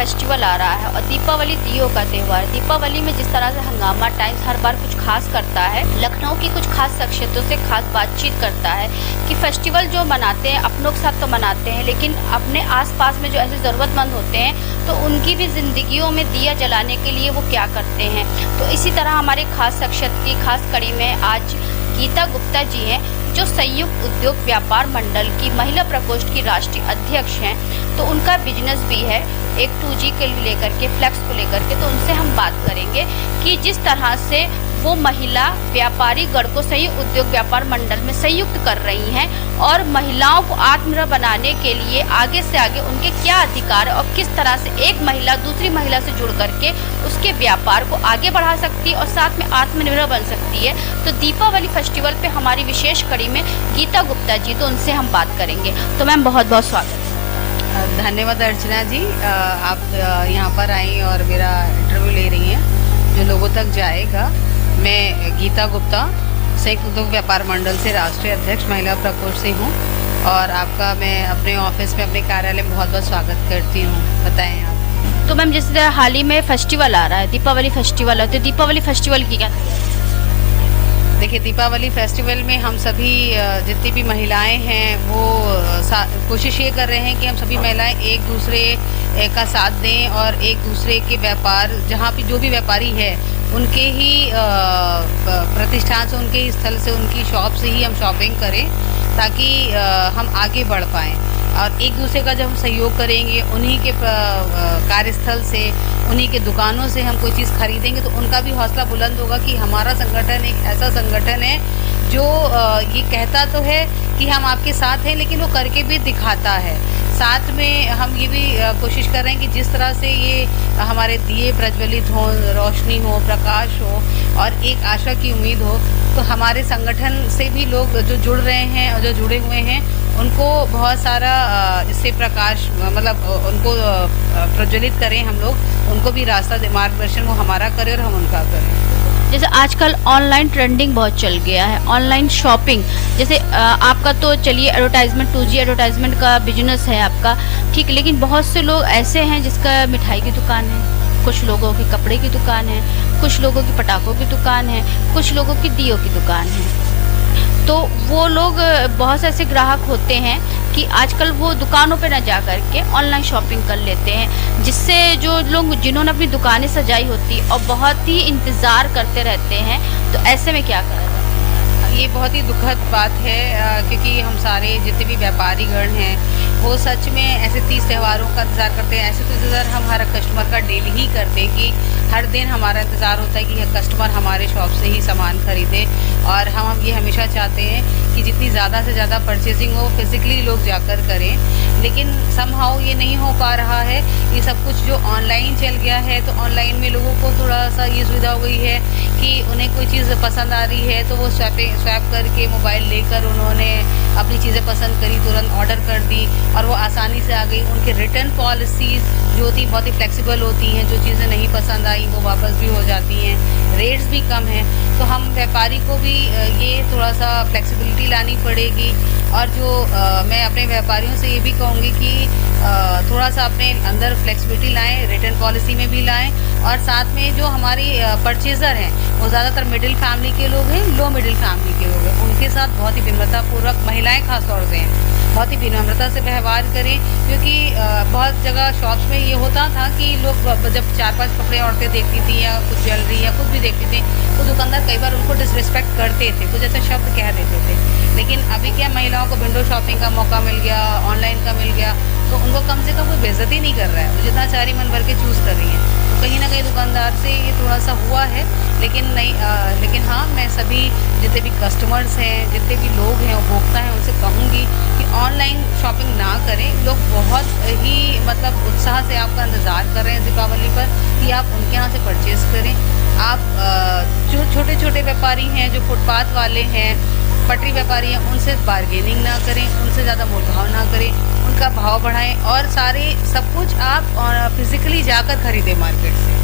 Festival आ रहा है और दीपावली दियों का त्यौहार। दीपावली में जिस तरह से हंगामा टाइम्स हर बार कुछ खास करता है, लखनऊ की कुछ खास शख्सियतों से खास बातचीत करता है कि फेस्टिवल जो मनाते हैं अपनों के साथ तो मनाते हैं, लेकिन अपने आसपास में जो ऐसे ज़रूरतमंद होते हैं तो उनकी भी ज़िंदगियों में दिया जलाने के लिए वो क्या करते हैं। तो इसी तरह हमारे खास शख्सियत की खास कड़ी में आज गीता गुप्ता जी हैं, जो संयुक्त उद्योग व्यापार मंडल की महिला प्रकोष्ठ की राष्ट्रीय अध्यक्ष हैं। तो उनका बिजनेस भी है एक 2G के लेकर के, फ्लेक्स को लेकर के। तो उनसे हम बात करेंगे कि जिस तरह से वो महिला व्यापारी गण को संयुक्त उद्योग व्यापार मंडल में संयुक्त कर रही हैं और महिलाओं को आत्मनिर्भर बनाने के लिए आगे से आगे उनके क्या अधिकार है और किस तरह से एक महिला दूसरी महिला से जुड़ करके उसके व्यापार को आगे बढ़ा सकती है और साथ में आत्मनिर्भर बन सकती है। तो दीपावली फेस्टिवल पे हमारी विशेष कड़ी में गीता गुप्ता जी, तो उनसे हम बात करेंगे। तो मैम बहुत बहुत स्वागत। धन्यवाद अर्चना जी, आप यहाँ पर आई और मेरा इंटरव्यू ले रही हैं जो लोगों तक जाएगा। मैं गीता गुप्ता संयुक्त उद्योग व्यापार मंडल से राष्ट्रीय अध्यक्ष महिला प्रकोष्ठ से हूँ और आपका मैं अपने ऑफिस में अपने कार्यालय में बहुत बहुत स्वागत करती हूँ। बताएं आप। तो मैम जैसे हाल ही में फेस्टिवल आ रहा है, दीपावली फेस्टिवल है, तो दीपावली फेस्टिवल की क्या? देखिए, दीपावली फेस्टिवल में हम सभी जितनी भी महिलाएं हैं वो कोशिश ये कर रहे हैं कि हम सभी महिलाएं एक दूसरे का साथ दें और एक दूसरे के व्यापार, जहाँ भी जो भी व्यापारी है उनके ही प्रतिष्ठान से, उनके ही स्थल से, उनकी शॉप से ही हम शॉपिंग करें ताकि हम आगे बढ़ पाएँ। और एक दूसरे का जब हम सहयोग करेंगे, उन्हीं के कार्यस्थल से, उन्हीं के दुकानों से हम कोई चीज़ खरीदेंगे तो उनका भी हौसला बुलंद होगा कि हमारा संगठन एक ऐसा संगठन है जो ये कहता तो है कि हम आपके साथ हैं, लेकिन वो करके भी दिखाता है। साथ में हम ये भी कोशिश कर रहे हैं कि जिस तरह से ये हमारे दिए प्रज्वलित हों, रोशनी हो, प्रकाश हो और एक आशा की उम्मीद हो, तो हमारे संगठन से भी लोग जो जुड़ रहे हैं और जो जुड़े हुए हैं उनको बहुत सारा इससे प्रकाश, मतलब उनको प्रज्वलित करें हम लोग, उनको भी रास्ता मार्गदर्शन वो हमारा करें और हम उनका करें। जैसे आजकल ऑनलाइन ट्रेंडिंग बहुत चल गया है, ऑनलाइन शॉपिंग। जैसे आपका तो चलिए एडवर्टाइजमेंट 2G एडवर्टाइजमेंट का बिजनेस है आपका, ठीक है, लेकिन बहुत से लोग ऐसे हैं जिसका मिठाई की दुकान है, कुछ लोगों की कपड़े की दुकान है, कुछ लोगों की पटाखों की दुकान है, कुछ लोगों की दियों की दुकान है। तो वो लोग, बहुत से ऐसे ग्राहक होते हैं कि आजकल वो दुकानों पे न जा कर के ऑनलाइन शॉपिंग कर लेते हैं, जिससे जो लोग जिन्होंने अपनी दुकानें सजाई होती और बहुत ही इंतज़ार करते रहते हैं, तो ऐसे में क्या करें? ये बहुत ही दुखद बात है क्योंकि हम सारे जितने भी व्यापारी गण हैं वो सच में ऐसे 30 त्योहारों का इंतज़ार करते हैं। ऐसे तो इंतज़ार हम हर कस्टमर का डेली ही करते हैं कि हर दिन हमारा इंतज़ार होता है कि यह कस्टमर हमारे शॉप से ही सामान खरीदे। और हम ये हमेशा चाहते हैं कि जितनी ज़्यादा से ज़्यादा परचेजिंग हो फिज़िकली लोग जाकर करें, लेकिन समहाउ ये नहीं हो पा रहा है। ये सब कुछ जो ऑनलाइन चल गया है, तो ऑनलाइन में लोगों को थोड़ा सा ये सुविधा हो गई है कि उन्हें कोई चीज़ पसंद आ रही है तो वो स्वैप करके मोबाइल लेकर उन्होंने अपनी चीज़ें पसंद करी, तुरंत ऑर्डर कर दी और वो आसानी से आ गई। उनके रिटर्न पॉलिसीज़ जो होती बहुत ही फ्लेक्सिबल होती हैं, जो चीज़ें नहीं पसंद आई वो वापस भी हो जाती हैं, रेट्स भी कम हैं। तो हम व्यापारी को भी ये थोड़ा सा फ्लेक्सिबिलिटी लानी पड़ेगी। और जो मैं अपने व्यापारियों से ये भी कहूँगी कि थोड़ा सा अपने अंदर फ्लेक्सिबिलिटी लाएं, रिटर्न पॉलिसी में भी लाएं। और साथ में जो हमारी परचेज़र हैं वो ज़्यादातर मिडिल फैमिली के लोग हैं, लो मिडिल फैमिली के लोग हैं, उनके साथ बहुत ही विनम्रतापूर्वक, महिलाएं खास तौर से हैं, बहुत ही विनम्रता से व्यवहार करें। क्योंकि बहुत जगह शॉप्स में ये होता था कि लोग जब 4-5 कपड़े औरतें देखती थी या कुछ ज्वेलरी या कुछ भी देखती थी तो दुकानदार कई बार उनको डिसरिस्पेक्ट करते थे, कुछ ऐसे शब्द कह देते थे। लेकिन अभी क्या, महिलाओं को विंडो शॉपिंग का मौका मिल गया, ऑनलाइन का मिल गया, तो उनको कम से कम कोई बेइज्जती नहीं कर रहा है, वो जितना चारी मन भर के चूज़ कर रही हैं। तो कहीं ना कहीं दुकानदार से ये थोड़ा सा हुआ है, लेकिन नहीं लेकिन हाँ, मैं सभी जितने भी कस्टमर्स हैं, जितने भी लोग हैं, उपभोक्ता हैं, उनसे कहूँगी कि ऑनलाइन शॉपिंग ना करें। लोग बहुत ही मतलब उत्साह से आपका इंतज़ार कर रहे हैं दीपावली पर कि आप उनके यहाँ से परचेज़ करें। आप जो छोटे छोटे व्यापारी हैं, जो फुटपाथ वाले हैं, पटरी व्यापारी हैं, उनसे बार्गेनिंग ना करें, उनसे ज़्यादा मोलभाव ना करें, उनका भाव बढ़ाएं और सारे सब कुछ आप फिज़िकली जाकर खरीदें मार्केट से।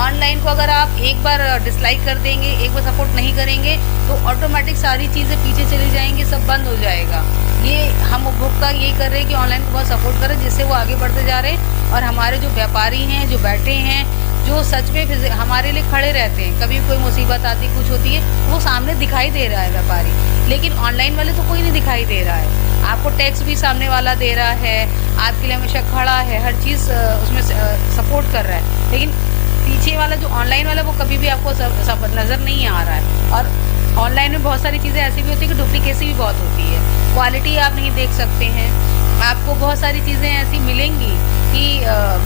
ऑनलाइन को अगर आप एक बार डिसलाइक कर देंगे, एक बार सपोर्ट नहीं करेंगे तो ऑटोमेटिक सारी चीज़ें पीछे चली जाएंगी, सब बंद हो जाएगा। ये हम उपभोक्ता यही कर रहे हैं कि ऑनलाइन को बहुत सपोर्ट करें, जिससे वो आगे बढ़ते जा रहे हैं। और हमारे जो व्यापारी हैं, जो बैठे हैं, जो सच में हमारे लिए खड़े रहते हैं, कभी कोई मुसीबत आती कुछ होती है, वो सामने दिखाई दे रहा है व्यापारी, लेकिन ऑनलाइन वाले तो कोई नहीं दिखाई दे रहा है। आपको टैक्स भी सामने वाला दे रहा है, आपके लिए हमेशा खड़ा है, हर चीज़ उसमें सपोर्ट कर रहा है, लेकिन पीछे वाला जो ऑनलाइन वाला वो कभी भी आपको सब नज़र नहीं आ रहा है। और ऑनलाइन में बहुत सारी चीज़ें ऐसी भी होती है कि डुप्लीकेसी भी बहुत होती है, क्वालिटी आप नहीं देख सकते हैं, आपको बहुत सारी चीज़ें ऐसी मिलेंगी कि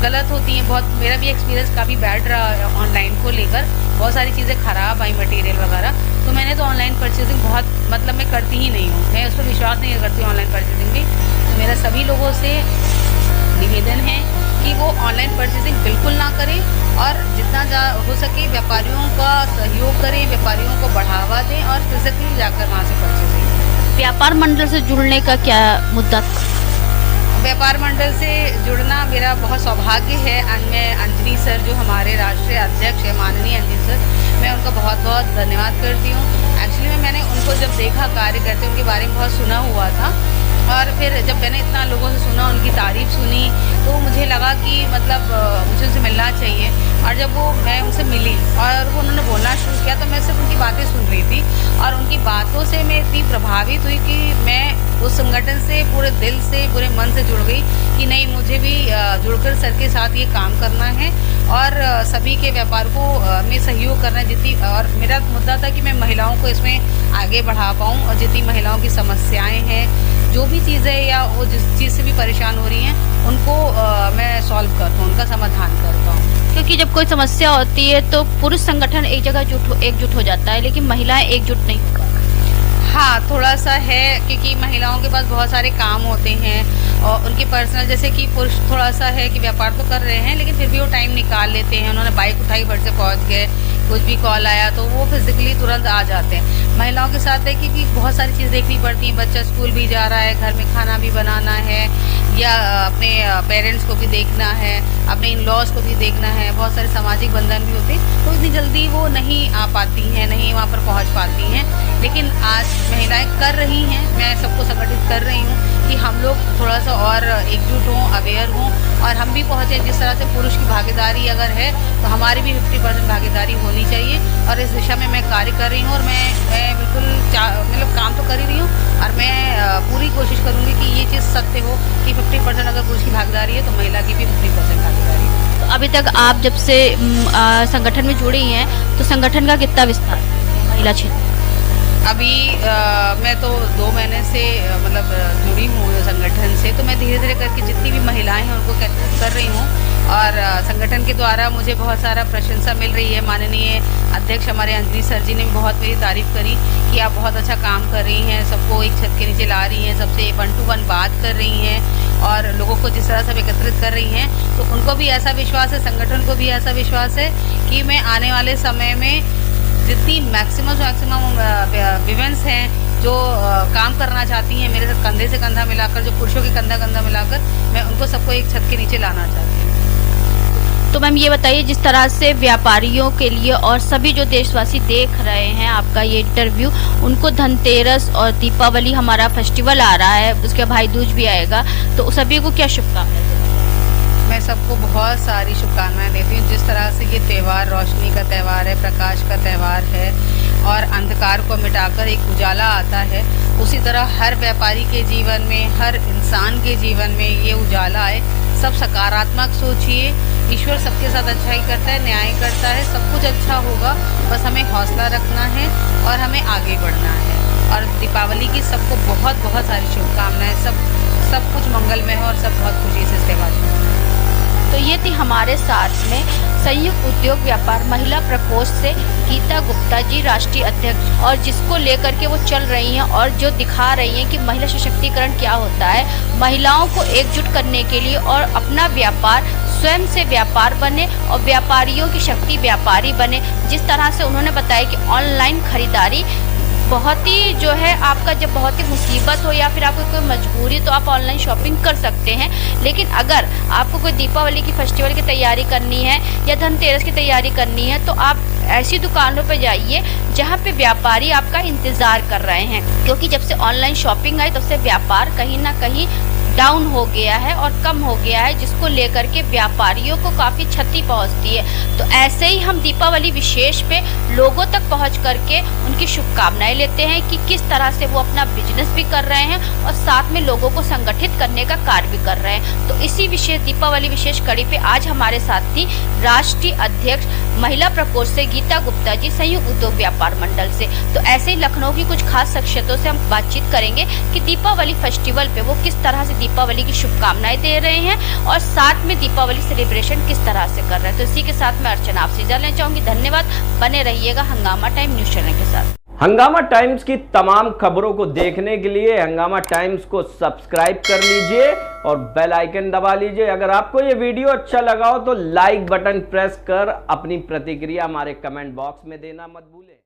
गलत होती हैं। बहुत, मेरा भी एक्सपीरियंस काफ़ी बैड रहा ऑनलाइन को लेकर, बहुत सारी चीज़ें ख़राब आई मटेरियल वगैरह। तो मैंने तो ऑनलाइन परचेजिंग बहुत, मतलब मैं करती ही नहीं हूँ, मैं उस पर विश्वास नहीं करती ऑनलाइन परचेजिंग भी। तो मेरा सभी लोगों से निवेदन है कि वो ऑनलाइन परचेजिंग बिल्कुल ना करें, और जितना हो सके व्यापारियों का सहयोग करें, व्यापारियों को बढ़ावा दें और फिजिकली जाकर वहाँ से परचेजिंग। व्यापार मंडल से जुड़ने का क्या मुद्दा था? व्यापार मंडल से जुड़ना मेरा बहुत सौभाग्य है। मैं अंजनी सर, जो हमारे राष्ट्रीय अध्यक्ष है, माननीय अंजनी सर, मैं उनका बहुत बहुत धन्यवाद करती हूँ। एक्चुअली में मैंने उनको जब देखा कार्य करते, उनके बारे में बहुत सुना हुआ था, और फिर जब मैंने इतना लोगों से सुना, उनकी तारीफ़ सुनी, तो मुझे लगा कि मतलब मुझे उनसे मिलना चाहिए। और जब मैं उनसे मिली और वो उन्होंने बोलना शुरू किया, तो मैं सिर्फ उनकी बातें सुन रही थी, और उनकी बातों से मैं इतनी प्रभावित हुई कि मैं उस संगठन से पूरे दिल से, पूरे मन से जुड़ गई कि नहीं, मुझे भी जुड़कर सर के साथ ये काम करना है, और सभी के व्यापार को में सहयोग करना है। जितनी, और मेरा मुद्दा था कि मैं महिलाओं को इसमें आगे बढ़ा पाऊँ, और जितनी महिलाओं की समस्याएँ हैं, जो भी चीज़ें या वो जिस चीज़ से भी परेशान हो रही हैं, उनको मैं सॉल्व करता हूँ, उनका समाधान करता हूँ। क्योंकि जब कोई समस्या होती है तो पुरुष संगठन एक जगह एकजुट हो जाता है, लेकिन महिलाएं एकजुट नहीं हो पाती। हाँ, थोड़ा सा है, क्योंकि महिलाओं के पास बहुत सारे काम होते हैं, और उनके पर्सनल, जैसे कि पुरुष थोड़ा सा है कि व्यापार तो कर रहे हैं, लेकिन फिर भी वो टाइम निकाल लेते हैं। उन्होंने बाइक उठाई, फट से पहुँच गए, कुछ भी कॉल आया तो वो फिजिकली तुरंत आ जाते हैं। महिलाओं के साथ है कि बहुत सारी चीज़ देखनी पड़ती हैं, बच्चा स्कूल भी जा रहा है, घर में खाना भी बनाना है, या अपने पेरेंट्स को भी देखना है, अपने इन लॉज को भी देखना है, बहुत सारे सामाजिक बंधन भी होते हैं, तो इतनी जल्दी वो नहीं आ पाती हैं, नहीं वहाँ पर पहुँच पाती हैं। लेकिन आज महिलाएं कर रही हैं, मैं सबको संगठित कर रही हूँ कि हम लोग थोड़ा सा और एकजुट हों, अवेयर हों, और हम भी पहुँचें। जिस तरह से पुरुष की भागीदारी अगर है, तो हमारी भी 50% भागीदारी होनी चाहिए, और इस दिशा में मैं कार्य कर रही हूँ। और मैं बिल्कुल मतलब काम तो कर ही रही हूँ, और मैं पूरी कोशिश करूँगी कि ये चीज़ सत्य हो कि 50% अगर पुरुष की भागीदारी है, तो महिला की भी 50% भागीदारी है। तो अभी तक आप जब से संगठन में जुड़ी हैं, तो संगठन का कितना विस्तार है महिला क्षेत्र? अभी मैं तो 2 महीने से मतलब जुड़ी हूँ संगठन से, तो मैं धीरे धीरे करके जितनी भी महिलाएं हैं उनको कर रही हूँ, और संगठन के द्वारा मुझे बहुत सारा प्रशंसा मिल रही है। माननीय अध्यक्ष हमारे अंजनी सर जी ने भी बहुत मेरी तारीफ़ करी कि आप बहुत अच्छा काम कर रही हैं, सबको एक छत के नीचे ला रही हैं, सबसे 1 to 1 बात कर रही हैं, और लोगों को जिस तरह से एकत्रित कर रही हैं, तो उनको भी ऐसा विश्वास है, संगठन को भी ऐसा विश्वास है कि मैं आने वाले समय में जितनी मैक्सिमम विमेंस हैं जो काम करना चाहती हैं मेरे साथ कंधे से कंधा मिलाकर, जो पुरुषों के कंधा मिलाकर, मैं उनको सबको एक छत के नीचे लाना चाहती हूँ। तो मैम ये बताइए, जिस तरह से व्यापारियों के लिए और सभी जो देशवासी देख रहे हैं आपका ये इंटरव्यू, उनको धनतेरस और दीपावली हमारा फेस्टिवल आ रहा है, उसके भाई दूज भी आएगा, तो सभी को क्या शुभकामनाएं? मैं सबको बहुत सारी शुभकामनाएं देती हूँ। जिस तरह से ये त्यौहार रोशनी का त्यौहार है, प्रकाश का त्यौहार है, और अंधकार को मिटाकर एक उजाला आता है, उसी तरह हर व्यापारी के जीवन में, हर इंसान के जीवन में ये उजाला आए। सब सकारात्मक सोचिए, ईश्वर सबके साथ अच्छा ही करता है, न्याय करता है, सब कुछ अच्छा होगा, बस हमें हौसला रखना है और हमें आगे बढ़ना है। और दीपावली की सबको बहुत बहुत सारी शुभकामनाएं, सब कुछ मंगलमय हो और सब बहुत खुशी से त्यौहार मनाएं। तो ये थी हमारे साथ में संयुक्त उद्योग व्यापार महिला प्रकोष्ठ से गीता गुप्ता जी, राष्ट्रीय अध्यक्ष, और जिसको लेकर के वो चल रही हैं और जो दिखा रही हैं कि महिला सशक्तिकरण क्या होता है, महिलाओं को एकजुट करने के लिए, और अपना व्यापार स्वयं से व्यापार बने और व्यापारियों की शक्ति व्यापारी बने। जिस तरह से उन्होंने बताया कि ऑनलाइन खरीदारी बहुत ही जो है, आपका जब बहुत ही मुसीबत हो या फिर आपको कोई मजबूरी, तो आप ऑनलाइन शॉपिंग कर सकते हैं। लेकिन अगर आपको कोई दीपावली की फेस्टिवल की तैयारी करनी है या धनतेरस की तैयारी करनी है, तो आप ऐसी दुकानों पे जाइए जहाँ पे व्यापारी आपका इंतजार कर रहे हैं, क्योंकि जब से ऑनलाइन शॉपिंग आई तब से व्यापार कहीं ना कहीं डाउन हो गया है और कम हो गया है, जिसको लेकर के व्यापारियों को काफ़ी क्षति पहुंचती है। तो ऐसे ही हम दीपावली विशेष पे लोगों तक पहुंच करके उनकी शुभकामनाएं लेते हैं कि किस तरह से वो अपना बिजनेस भी कर रहे हैं और साथ में लोगों को संगठित करने का कार्य भी कर रहे हैं। तो इसी विशेष दीपावली विशेष कड़ी पे आज हमारे साथ थी राष्ट्रीय अध्यक्ष महिला प्रकोष्ठ से गीता गुप्ता जी, संयुक्त उद्योग व्यापार मंडल से। तो ऐसे ही लखनऊ की कुछ खास शख्सियतों से हम बातचीत करेंगे कि दीपावली फेस्टिवल पे वो किस तरह से दीपावली की शुभकामनाएं दे रहे हैं और साथ में दीपावली सेलिब्रेशन किस तरह से कर रहे हैं। तो इसी के साथ मैं अर्चना आपसे इजाजत लेना चाहूंगी। धन्यवाद, बने रहिएगा हंगामा टाइम न्यूज चैनल के साथ। हंगामा टाइम्स की तमाम खबरों को देखने के लिए हंगामा टाइम्स को सब्सक्राइब कर लीजिए और बेल आइकन दबा लीजिए। अगर आपको ये वीडियो अच्छा लगा हो तो लाइक बटन प्रेस कर अपनी प्रतिक्रिया हमारे कमेंट बॉक्स में देना मत भूलें।